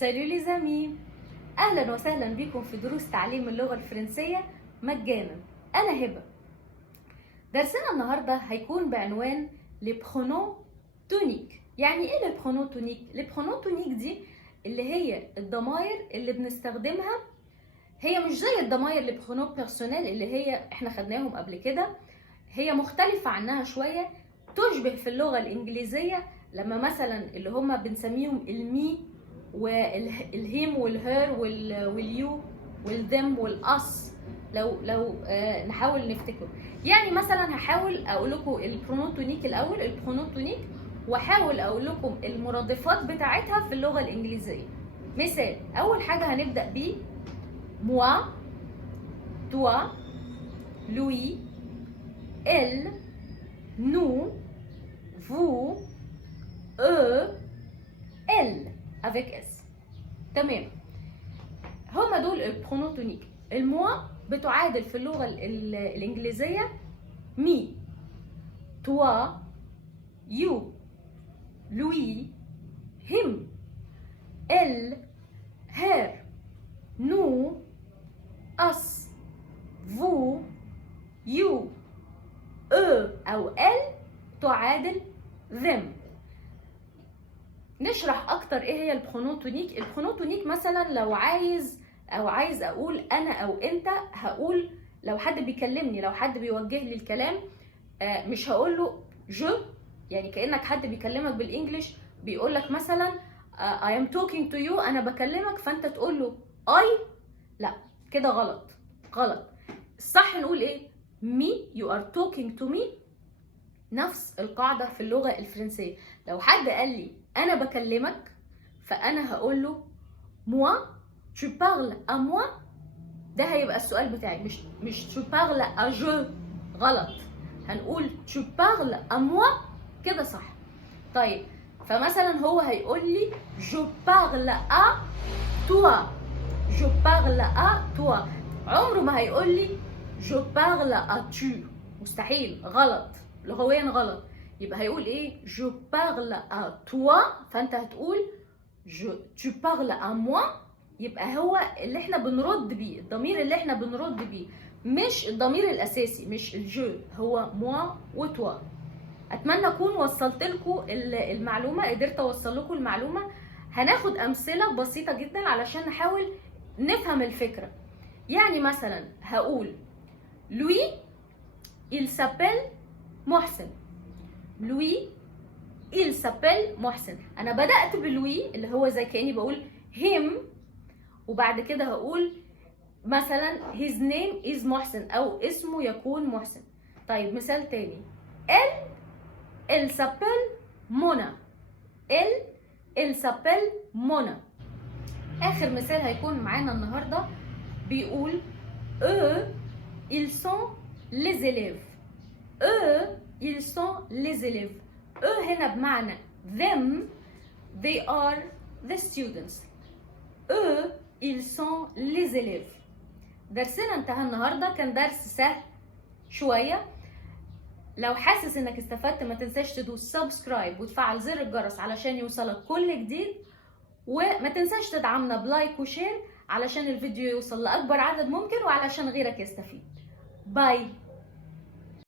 سالو لي زامي، اهلا وسهلا بكم في دروس تعليم اللغه الفرنسيه مجانا. انا هبه. درسنا النهارده هيكون بعنوان لي برونون تونيك. يعني ايه لي برونون تونيك؟ لي برونون تونيك دي اللي هي الضمائر اللي بنستخدمها، هي مش زي الضمائر لي برونون بيرسونيل اللي هي احنا خدناهم قبل كده، هي مختلفه عنها شويه، تشبه في اللغه الانجليزيه لما مثلا اللي هما بنسميهم المي والهيم والهير واليو والذم والاس. لو نحاول نفتكر، يعني مثلا هحاول اقول لكم البرونون تونيك الاول، البرونون تونيك، واحاول اقول لكم المرادفات بتاعتها في اللغه الانجليزيه. مثال، اول حاجه هنبدا ب moi, toi, lui, elle, nous, vous, eux, elle avec S. تمام، هما دول البرونون تونيك. الموا بتعادل في اللغه الانجليزيه مي، توا، يو، لوي، هيم، ال، هير، نو، اس، فو، يو، او او ال تعادل them. نشرح اكتر ايه هي البرونون تونيك. البرونون تونيك مثلا لو عايز اقول انا او انت، هقول لو حد بيكلمني، لو حد بيوجه لي الكلام، مش هقول له جو، يعني كانك حد بيكلمك بالانجلش بيقول لك مثلا I am talking to you، انا بكلمك، فانت تقول له I، لا كده غلط. الصح نقول ايه؟ me you are talking to me. نفس القاعده في اللغه الفرنسيه، لو حد قال لي انا بكلمك فانا هقول له moi tu parles à moi. ده هيبقى السؤال بتاعي، مش tu parles à je، غلط، هنقول tu parles à moi كده صح. طيب فمثلا هو هيقول لي je parle à toi، je parle à toi، عمره ما هيقول لي je parle à tu، مستحيل، غلط، لغويا غلط. يبقى هيقول ايه؟ je parle à toi، فانت هتقول tu parles à moi. يبقى هو اللي احنا بنرد بيه، الضمير اللي احنا بنرد بيه، مش الضمير الاساسي، مش الجو، هو moi وتوا. اتمنى اكون وصلت لكم المعلومه، قدرت اوصل لكم المعلومه. هناخد امثله بسيطه جدا علشان نحاول نفهم الفكره. يعني مثلا هقول lui il s'appelle محسن، lui il s'appelle محسن. انا بدأت بلوي اللي هو زي كأني بقول him، وبعد كده هقول مثلا his name is محسن، او اسمه يكون محسن. طيب مثال تاني، elle s'appelle منى، elle s'appelle منى. اخر مثال هيكون معانا النهارده بيقول eux ils sont les élèves، eux ils sont les élèves. eux هنا بمعنى them، they are the students. eux ils sont les élèves. درسنا انتهى النهارده، كان درس سهل شويه. لو حاسس انك استفدت ما تنساش تدوس سبسكرايب وتفعل زر الجرس علشان يوصلك كل جديد، وما تنساش تدعمنا بلايك وشير علشان الفيديو يوصل لاكبر عدد ممكن وعلشان غيرك يستفيد. باي.